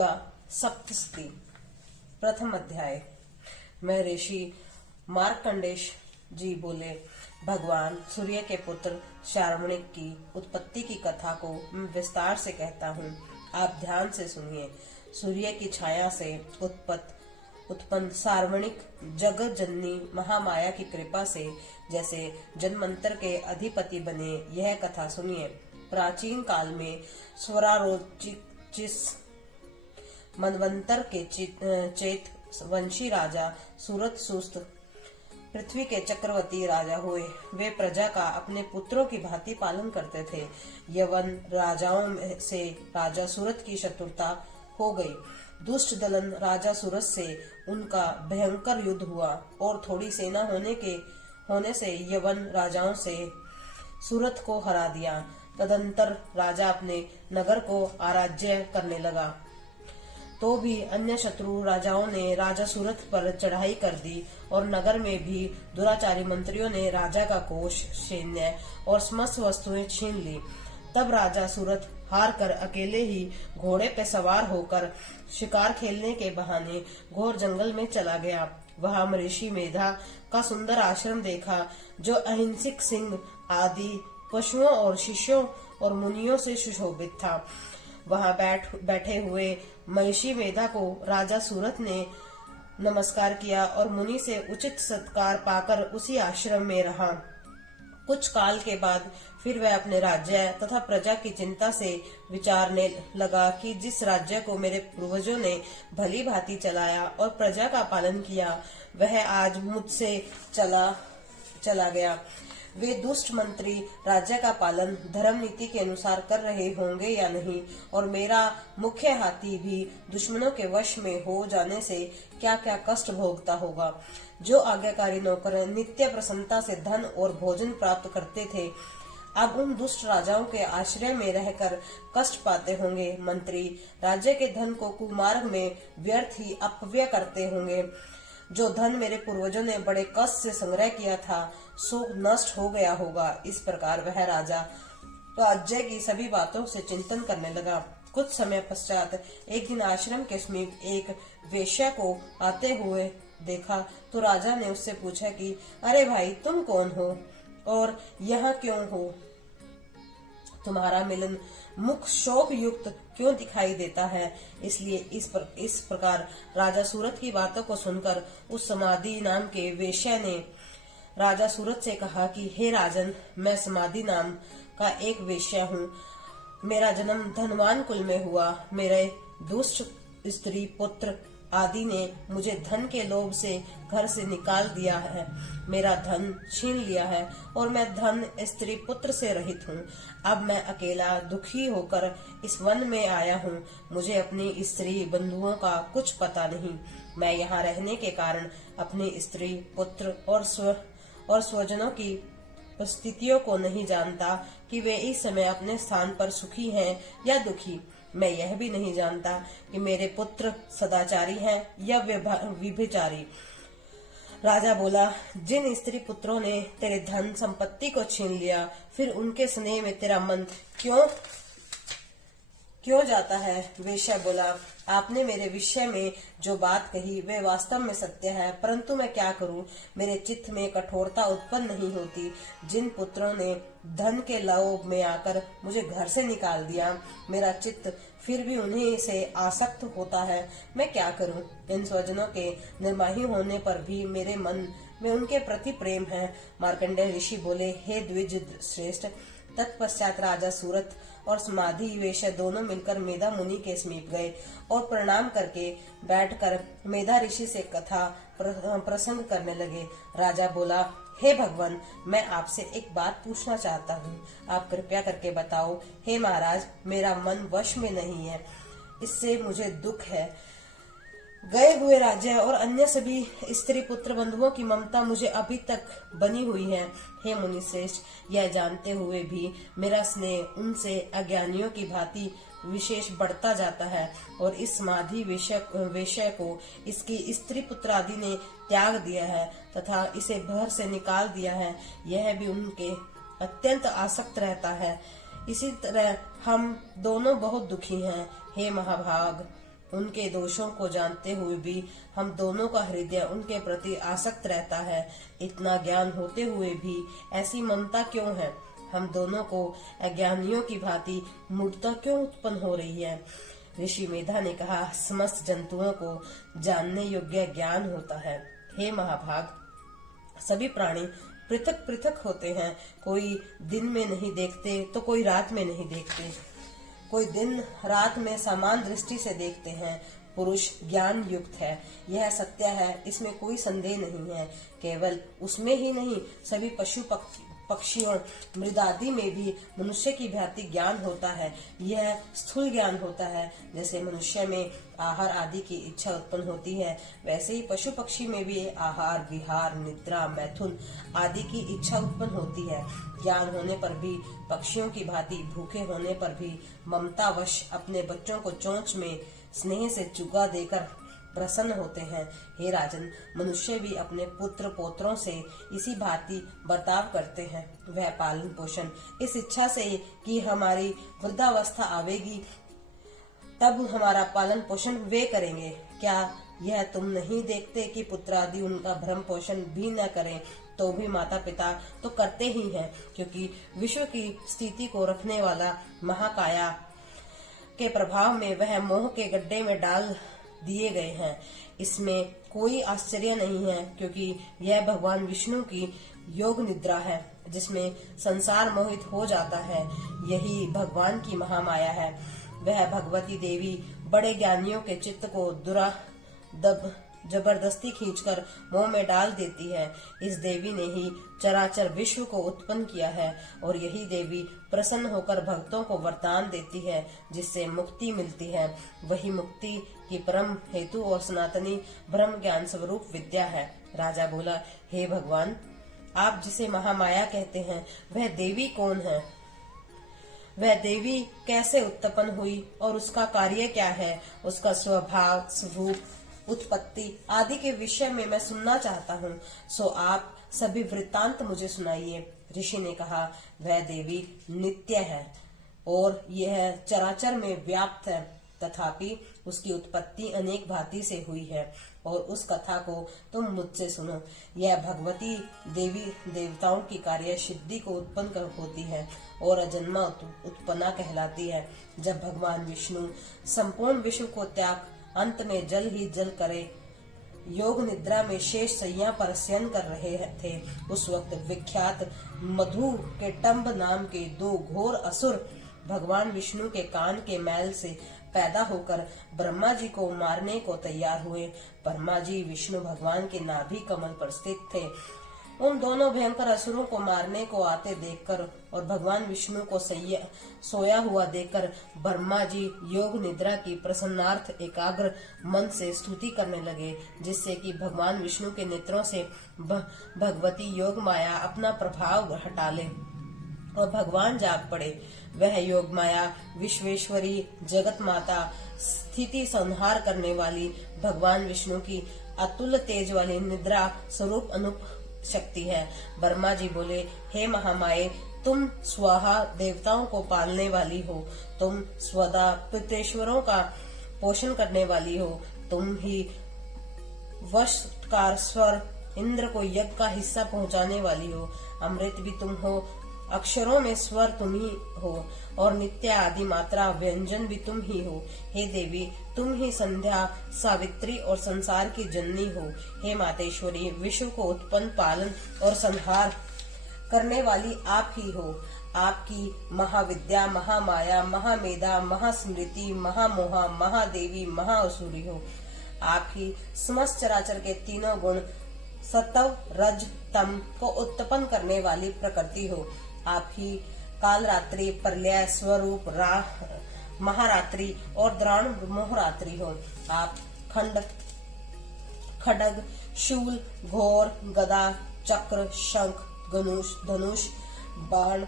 सप्तस्ति। प्रथम अध्याय। महर्षि मार्कंडेय जी बोले, भगवान सूर्य के पुत्र शार्वणिक की उत्पत्ति की कथा को मैं विस्तार से कहता हूँ, आप ध्यान से सुनिए। सूर्य की छाया से उत्पन्न शार्वणिक जगत जननी महामाया की कृपा से जैसे जन्मंतर के अधिपति बने, यह कथा सुनिए। प्राचीन काल में स्वरारोचिस मनवंतर के चेत वंशी राजा सूरत सुस्त पृथ्वी के चक्रवर्ती राजा हुए। वे प्रजा का अपने पुत्रों की भांति पालन करते थे। यवन राजाओं से राजा सूरत की शत्रुता हो गई। दुष्ट दलन राजा सूरत से उनका भयंकर युद्ध हुआ और थोड़ी सेना होने से यवन राजाओं से सूरत को हरा दिया। तदंतर राजा अपने नगर को आराज्य करने लगा, तो भी अन्य शत्रु राजाओं ने राजा सूरत पर चढ़ाई कर दी और नगर में भी दुराचारी मंत्रियों ने राजा का कोष, सैन्य और समस्त वस्तुएं छीन ली। तब राजा सूरत हार कर अकेले ही घोड़े पे सवार होकर शिकार खेलने के बहाने घोर जंगल में चला गया। वहां महर्षि मेधा का सुंदर आश्रम देखा, जो अहिंसक सिंह आदि पशुओं और शिष्यों और मुनियों से सुशोभित था। वहां बैठे हुए महर्षि मेधा को राजा सूरत ने नमस्कार किया और मुनि से उचित सत्कार पाकर उसी आश्रम में रहा। कुछ काल के बाद फिर वह अपने राज्य तथा प्रजा की चिंता से विचारने लगा कि जिस राज्य को मेरे पूर्वजों ने भली भांति चलाया और प्रजा का पालन किया, वह आज मुझसे चला गया। वे दुष्ट मंत्री राज्य का पालन धर्म नीति के अनुसार कर रहे होंगे या नहीं, और मेरा मुख्य हाथी भी दुश्मनों के वश में हो जाने से क्या क्या कष्ट भोगता होगा। जो आज्ञाकारी नौकर नित्य प्रसन्नता से धन और भोजन प्राप्त करते थे, अब उन दुष्ट राजाओं के आश्रय में रहकर कष्ट पाते होंगे। मंत्री राज्य के धन को कुमार्ग में व्यर्थ ही अपव्यय करते होंगे। जो धन मेरे पूर्वजों ने बड़े कष्ट से संग्रह किया था, सो नष्ट हो गया होगा। इस प्रकार वह राजा राज्य की सभी बातों से चिंतन करने लगा। कुछ समय पश्चात एक दिन आश्रम के समीप एक वेश्या को आते हुए देखा, तो राजा ने उससे पूछा कि अरे भाई, तुम कौन हो और यहाँ क्यों हो? तुम्हारा मिलन मुख शोक युक्त क्यों दिखाई देता है? इसलिए इस प्रकार राजा सूरत की बातों को सुनकर उस समाधि नाम के वेश्या ने राजा सूरत से कहा कि हे राजन, मैं समाधि नाम का एक वेश्या हूँ। मेरा जन्म धनवान कुल में हुआ। मेरे दुष्ट स्त्री पुत्र आदि ने मुझे धन के लोभ से घर से निकाल दिया है, मेरा धन छीन लिया है और मैं धन स्त्री पुत्र से रहित हूँ। अब मैं अकेला दुखी होकर इस वन में आया हूँ। मुझे अपनी स्त्री बंधुओं का कुछ पता नहीं। मैं यहाँ रहने के कारण अपनी स्त्री पुत्र और स्वजनों की परिस्थितियों को नहीं जानता कि वे इस समय अपने स्थान पर सुखी हैं या दुखी। मैं यह भी नहीं जानता कि मेरे पुत्र सदाचारी हैं या विभिचारी। राजा बोला, जिन स्त्री पुत्रों ने तेरे धन संपत्ति को छीन लिया, फिर उनके स्नेह में तेरा मन क्यों जाता है? वेश्या बोला, आपने मेरे विषय में जो बात कही वे वास्तव में सत्य है, परंतु मैं क्या करूं? मेरे चित्त में कठोरता उत्पन्न नहीं होती। जिन पुत्रों ने धन के लोभ में आकर मुझे घर से निकाल दिया, मेरा चित्त फिर भी उन्हीं से आसक्त होता है। मैं क्या करूं? इन स्वजनों के निर्माही होने पर भी मेरे मन में उनके प्रति प्रेम है। मार्कंडेय ऋषि बोले, हे द्विज श्रेष्ठ। तत्पश्चात राजा सूरत और समाधि वेश्या दोनों मिलकर मेधा मुनि के समीप गए और प्रणाम करके बैठकर मेधा ऋषि से कथा प्रसंग करने लगे। राजा बोला, हे भगवान, मैं आपसे एक बात पूछना चाहता हूँ, आप कृपया करके बताओ। हे महाराज, मेरा मन वश में नहीं है, इससे मुझे दुख है। गए हुए राज्य और अन्य सभी स्त्री पुत्र बंधुओं की ममता मुझे अभी तक बनी हुई है। हे मुनि श्रेष्ठ, यह जानते हुए भी मेरा स्नेह उनसे अज्ञानियों की भांति विशेष बढ़ता जाता है और इस समाधि विषय को इसकी स्त्री पुत्र आदि ने त्याग दिया है तथा इसे घर से निकाल दिया है। यह भी उनके अत्यंत आसक्त रहता है। इसी तरह हम दोनों बहुत दुखी हैं। हे महाभाग, उनके दोषों को जानते हुए भी हम दोनों का हृदय उनके प्रति आसक्त रहता है। इतना ज्ञान होते हुए भी ऐसी ममता क्यों है? हम दोनों को अज्ञानियों की भांति मूर्खता क्यों उत्पन्न हो रही है? ऋषि मेधा ने कहा, समस्त जंतुओं को जानने योग्य ज्ञान होता है। हे महाभाग, सभी प्राणी पृथक पृथक होते हैं। कोई दिन में नहीं देखते तो कोई रात में नहीं देखते, कोई दिन रात में समान दृष्टि से देखते हैं। पुरुष ज्ञान युक्त है, यह सत्य है, इसमें कोई संदेह नहीं है। केवल उसमें ही नहीं, सभी पशु पक्षियों मृदादि में भी मनुष्य की भांति ज्ञान होता है। यह स्थूल ज्ञान होता है। जैसे मनुष्य में आहार आदि की इच्छा उत्पन्न होती है, वैसे ही पशु पक्षी में भी आहार, विहार, निद्रा, मैथुन आदि की इच्छा उत्पन्न होती है। ज्ञान होने पर भी पक्षियों की भांति, भूखे होने पर भी ममतावश अपने बच्चों को चोंच में स्नेह से चुगा देकर प्रसन्न होते हैं। हे राजन, मनुष्य भी अपने पुत्र पौत्रों से इसी भांति बर्ताव करते हैं। वह पालन पोषण इस इच्छा से कि हमारी वृद्धावस्था आवेगी, तब हमारा पालन पोषण वे करेंगे। क्या यह तुम नहीं देखते कि पुत्र आदि उनका भरण पोषण भी न करें तो भी माता पिता तो करते ही हैं, क्योंकि विश्व की स्थिति को रखने वाला महाकाया के प्रभाव में वह मोह के गड्ढे में डाल दिए गए हैं। इसमें कोई आश्चर्य नहीं है, क्योंकि यह भगवान विष्णु की योग निद्रा है, जिसमें संसार मोहित हो जाता है। यही भगवान की महामाया है। वह भगवती देवी बड़े ज्ञानियों के चित्त को जबरदस्ती खींचकर मोह में डाल देती है। इस देवी ने ही चराचर विश्व को उत्पन्न किया है, और यही देवी प्रसन्न होकर भक्तों को वरदान देती है, जिससे मुक्ति मिलती है। वही मुक्ति की परम हेतु और सनातनी ब्रह्म ज्ञान स्वरूप विद्या है। राजा बोला, हे भगवान, आप जिसे महामाया कहते हैं, वह देवी कौन है? वह देवी कैसे उत्पन्न हुई और उसका कार्य क्या है? उसका स्वभाव, स्वरूप, उत्पत्ति आदि के विषय में मैं सुनना चाहता हूँ, सो आप सभी वृत्तांत मुझे सुनाइए। ऋषि ने कहा, वह देवी नित्य है और यह चराचर में व्याप्त है, तथापि उसकी उत्पत्ति अनेक भांति से हुई है, और उस कथा को तुम मुझसे सुनो। यह भगवती देवी देवताओं की कार्य सिद्धि को उत्पन्न होती है और अजन्मा उत्पन्ना कहलाती है। जब भगवान विष्णु संपूर्ण विश्व को त्याग अंत में जल ही जल करे योग निद्रा में शेष सैया पर शयन कर रहे थे, उस वक्त विख्यात मधु के टम्ब नाम के दो घोर असुर भगवान विष्णु के कान के मैल से पैदा होकर ब्रह्मा जी को मारने को तैयार हुए। ब्रह्मा जी विष्णु भगवान के नाभि कमल पर स्थित थे। उन दोनों भयंकर असुरों को मारने को आते देखकर और भगवान विष्णु को सोया हुआ देखकर ब्रह्मा जी योग निद्रा की प्रसन्नार्थ एकाग्र मन से स्तुति करने लगे, जिससे कि भगवान विष्णु के नेत्रों से भगवती योग माया अपना प्रभाव हटा ले और भगवान जाग पड़े। वह योग माया विश्वेश्वरी, जगत माता, स्थिति संहार करने वाली भगवान विष्णु की अतुल तेज वाली निद्रा स्वरूप अनूप शक्ति है। ब्रह्मा जी बोले, हे महामाये, तुम स्वाहा देवताओं को पालने वाली हो, तुम स्वदा पितृश्वरों का पोषण करने वाली हो, तुम ही वशकार स्वर इंद्र को यज्ञ का हिस्सा पहुंचाने वाली हो, अमृत भी तुम हो, अक्षरों में स्वर तुम ही हो और नित्य आदि मात्रा व्यंजन भी तुम ही हो। हे देवी, तुम ही संध्या, सावित्री और संसार की जननी हो। हे मातेश्वरी, विश्व को उत्पन्न, पालन और संहार करने वाली आप ही हो। आपकी महाविद्या, महामाया, महामेधा, महास्मृति, महामोहा, महादेवी, महाअसुरी हो। आप ही समस्त चराचर के तीनों गुण सत्व, रज, तम को उत्पन्न करने वाली प्रकृति हो। आप ही काल रात्रि, प्रलय स्वरूप महारात्रि और द्राण मोहरात्रि हो। आप खड्ग, शूल, घोर, गदा, चक्र, शंख, धनुष, बाण,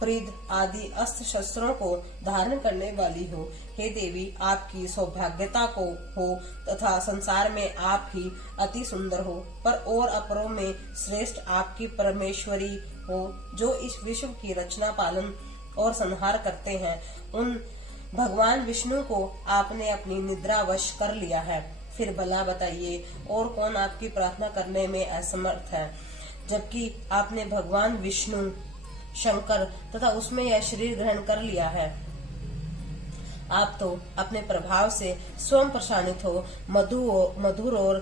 परिध आदि अस्त्र शस्त्रों को धारण करने वाली हो। हे देवी, आपकी सौभाग्यता को हो तथा संसार में आप ही अति सुंदर हो, पर और अपरों में श्रेष्ठ आपकी परमेश्वरी हो, जो इस विश्व की रचना, पालन और संहार करते हैं। उन भगवान विष्णु को आपने अपनी निद्रावश कर लिया है, फिर भला बताइए और कौन आपकी प्रार्थना करने में असमर्थ है, जबकि आपने भगवान विष्णु शंकर तथा उसमें यह शरीर ग्रहण कर लिया है। आप तो अपने प्रभाव से स्वयं प्रशानित हो मधुर और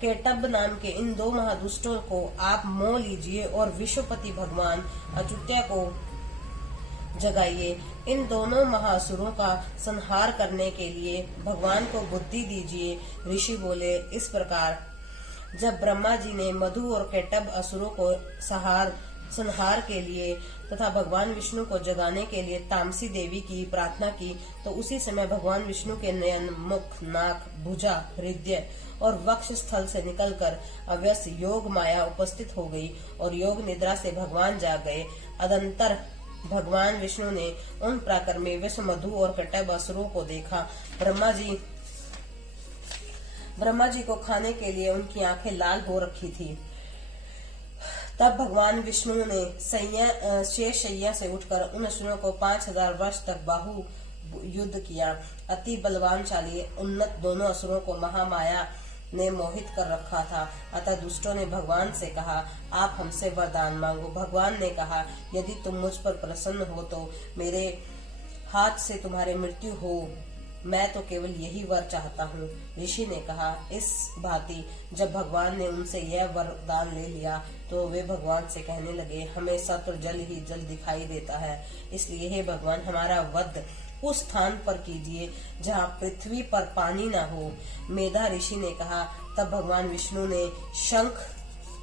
केटब नाम के इन दो महादुष्टों को आप मोह लीजिए और विश्वपति भगवान अच्युत्य को जगाइए। इन दोनों महासुरों का संहार करने के लिए भगवान को बुद्धि दीजिए। ऋषि बोले, इस प्रकार जब ब्रह्मा जी ने मधु और केटब असुरों को संहार के लिए तथा भगवान विष्णु को जगाने के लिए तामसी देवी की प्रार्थना की, तो उसी समय भगवान विष्णु के नयन, मुख, नाक, भुजा, हृदय और वक्ष स्थल से निकलकर अव्यस योग माया उपस्थित हो गई और योग निद्रा से भगवान जाग गए। अदंतर भगवान विष्णु ने उन प्राकर में विष, मधु और कटब असुरों को देखा। ब्रह्मा जी को खाने के लिए उनकी आंखें लाल हो रखी थी। तब भगवान विष्णु ने शेष शैया से उठकर उन असुरों को 5000 वर्ष तक बाहु युद्ध किया। अति बलवानशाली उन्नत दोनों असुरों को महामाया ने मोहित कर रखा था। अतः दुष्टों ने भगवान से कहा, आप हमसे वरदान मांगो। भगवान ने कहा, यदि तुम मुझ पर प्रसन्न हो तो मेरे हाथ से तुम्हारी मृत्यु हो, मैं तो केवल यही वर चाहता हूँ। ऋषि ने कहा, इस भांति जब भगवान ने उनसे यह वरदान ले लिया तो वे भगवान से कहने लगे, हमें सत्व जल ही जल दिखाई देता है, इसलिए हे भगवान हमारा वध उस स्थान पर कीजिए जहाँ पृथ्वी पर पानी न हो। मेधा ऋषि ने कहा, तब भगवान विष्णु ने शंख,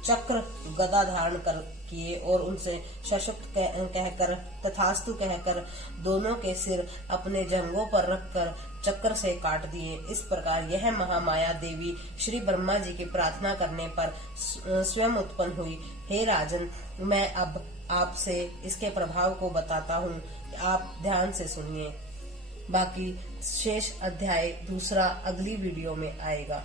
चक्र, गदा धारण कर किए और उनसे सशक्त कहकर तथास्तु कहकर दोनों के सिर अपने जंघों पर रखकर चक्र से काट दिए। इस प्रकार यह महामाया देवी श्री ब्रह्मा जी की प्रार्थना करने पर स्वयं उत्पन्न हुई। हे राजन, मैं अब आपसे इसके प्रभाव को बताता हूँ, आप ध्यान से सुनिए। बाकी शेष अध्याय दूसरा अगली वीडियो में आएगा।